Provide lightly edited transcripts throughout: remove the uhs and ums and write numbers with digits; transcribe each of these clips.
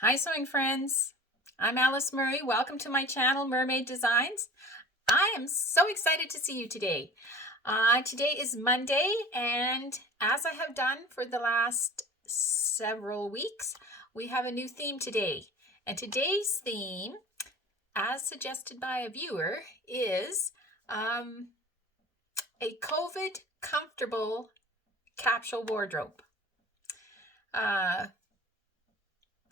Hi sewing friends, I'm Alice Murray. Welcome to my channel, Murr-made Designs. I am so excited to see you today. Today is Monday, and as I have done for the last several weeks, we have a new theme today. And today's theme, as suggested by a viewer, is a COVID Comfortable Capsule Wardrobe.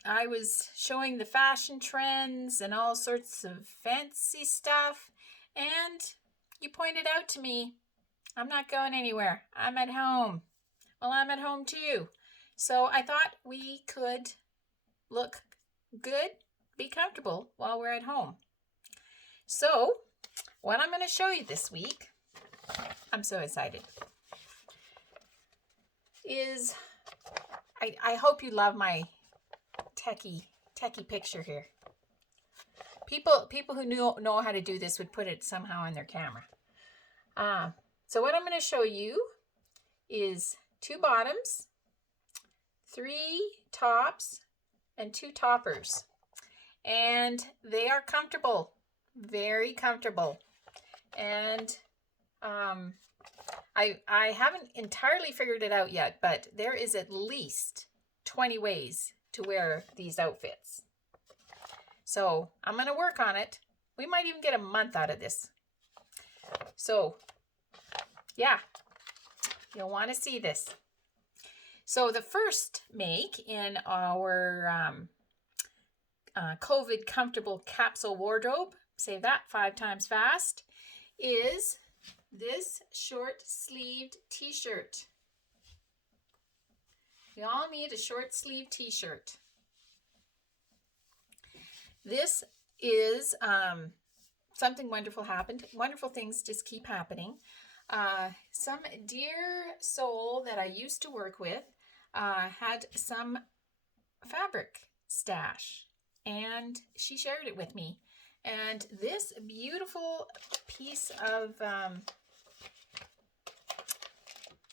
I was showing the fashion trends and all sorts of fancy stuff, and you pointed out to me, I'm not going anywhere. I'm at home. Well, I'm at home too. So I thought we could look good, be comfortable while we're at home. So what I'm going to show you this week, I'm so excited, is I hope you love my techie picture here. People who know how to do this would put it somehow in their camera. So what I'm going to show you is 2 bottoms, 3 tops, and 2 toppers. And they are comfortable, very comfortable. And I haven't entirely figured it out yet, but there is at least 20 ways to wear these outfits. So I'm going to work on it. We might even get a month out of this. So yeah, you'll want to see this. So the first make in our COVID Comfortable Capsule Wardrobe, say that 5 times fast, is this short-sleeved t-shirt. We all need a short-sleeved t-shirt. This is something wonderful happened. Wonderful things just keep happening. Some dear soul that I used to work with had some fabric stash, and she shared it with me. And this beautiful piece of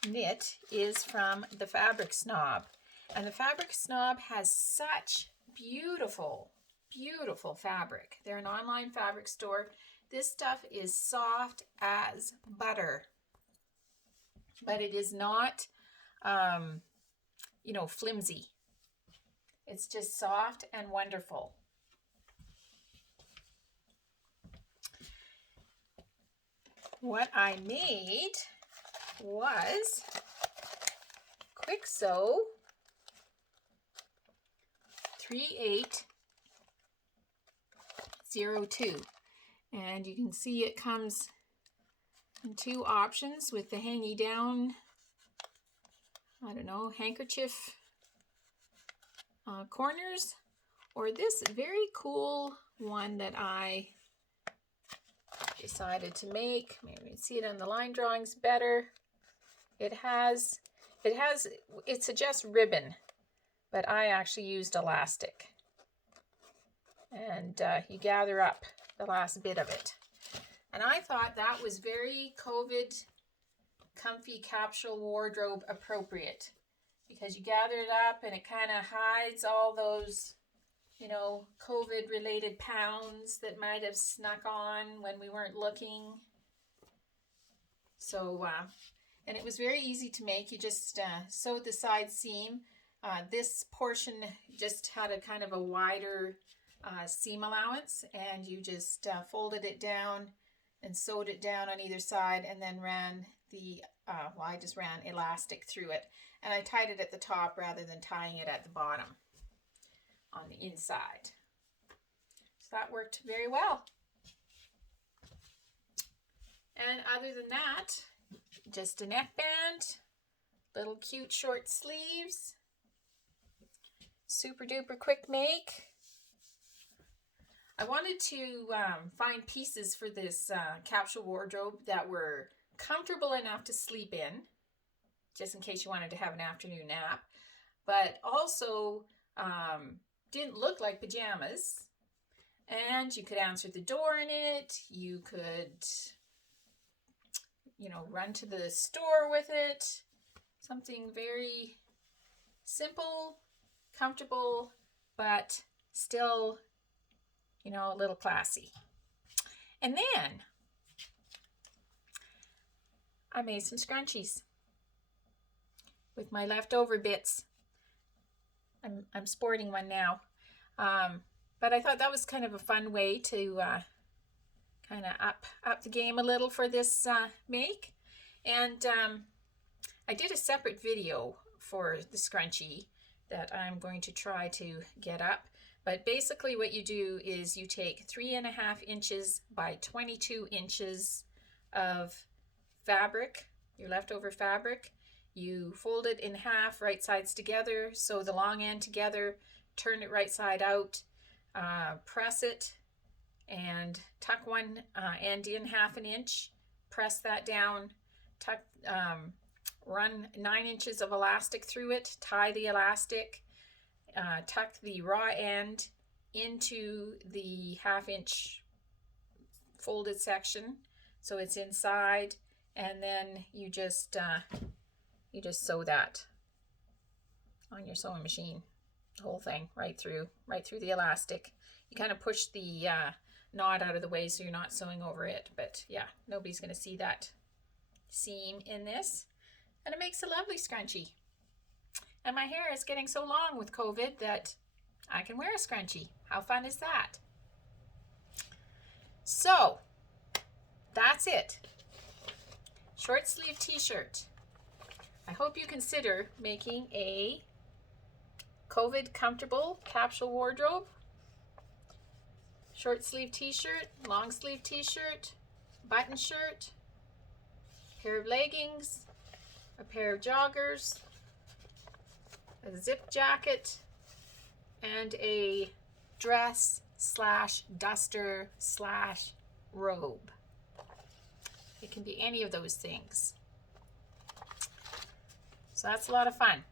knit is from the Fabric Snob. And the Fabric Snob has such beautiful fabric. They're an online fabric store. This stuff is soft as butter, but it is not, flimsy. It's just soft and wonderful. What I made was Kwik Sew 3802, and you can see it comes in 2 options with the hangy down, handkerchief corners, or this very cool one that I decided to make. Maybe you can see it on the line drawings better. It suggests ribbon, but I actually used elastic. And you gather up the last bit of it. And I thought that was very COVID comfy capsule wardrobe appropriate, because you gather it up and it kind of hides all those, COVID related pounds that might have snuck on when we weren't looking. So, and it was very easy to make. You just sewed the side seam. This portion just had a kind of a wider seam allowance, and you just folded it down and sewed it down on either side, and then ran the I just ran elastic through it, and I tied it at the top rather than tying it at the bottom on the inside. So that worked very well. And other than that, just a neckband, little cute short sleeves, super duper quick make. I wanted to find pieces for this capsule wardrobe that were comfortable enough to sleep in, just in case you wanted to have an afternoon nap, but also didn't look like pajamas. And you could answer the door in it. You could, run to the store with it. Something very simple, comfortable, but still, you know, a little classy. And then I made some scrunchies with my leftover bits. I'm sporting one now. But I thought that was kind of a fun way to kind of up the game a little for this make. And I did a separate video for the scrunchie that I'm going to try to get up. But basically what you do is you take 3.5 inches by 22 inches of fabric, your leftover fabric. You fold it in half, right sides together, sew the long end together, turn it right side out, press it, and tuck one end in 1/2 inch, press that down, tuck, run 9 inches of elastic through it, tie the elastic, tuck the raw end into the 1/2 inch folded section so it's inside, and then you just sew that on your sewing machine, the whole thing right through the elastic. You kind of push the knot out of the way so you're not sewing over it, but yeah, nobody's going to see that seam in this, and it makes a lovely scrunchie. And my hair is getting so long with COVID that I can wear a scrunchie. How fun is that? So that's it. Short sleeve t-shirt. I hope you consider making a COVID Comfortable Capsule Wardrobe. Short sleeve t-shirt, long sleeve t-shirt, button shirt, pair of leggings, a pair of joggers, a zip jacket, and a dress slash duster slash robe. It can be any of those things. So that's a lot of fun.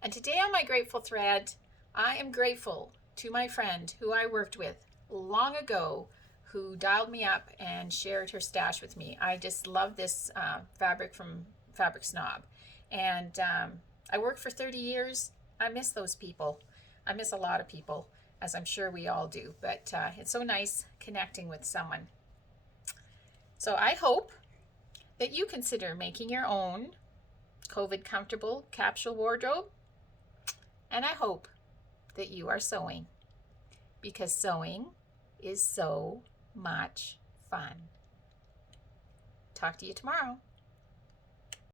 And today on my grateful thread, I am grateful to my friend who I worked with long ago, who dialed me up and shared her stash with me. I just love this fabric from Fabric Snob. And I worked for 30 years. I miss those people. I miss a lot of people, as I'm sure we all do. But it's so nice connecting with someone. So I hope that you consider making your own COVID Comfortable Capsule Wardrobe. And I hope that you are sewing, because sewing is so much fun. Talk to you tomorrow.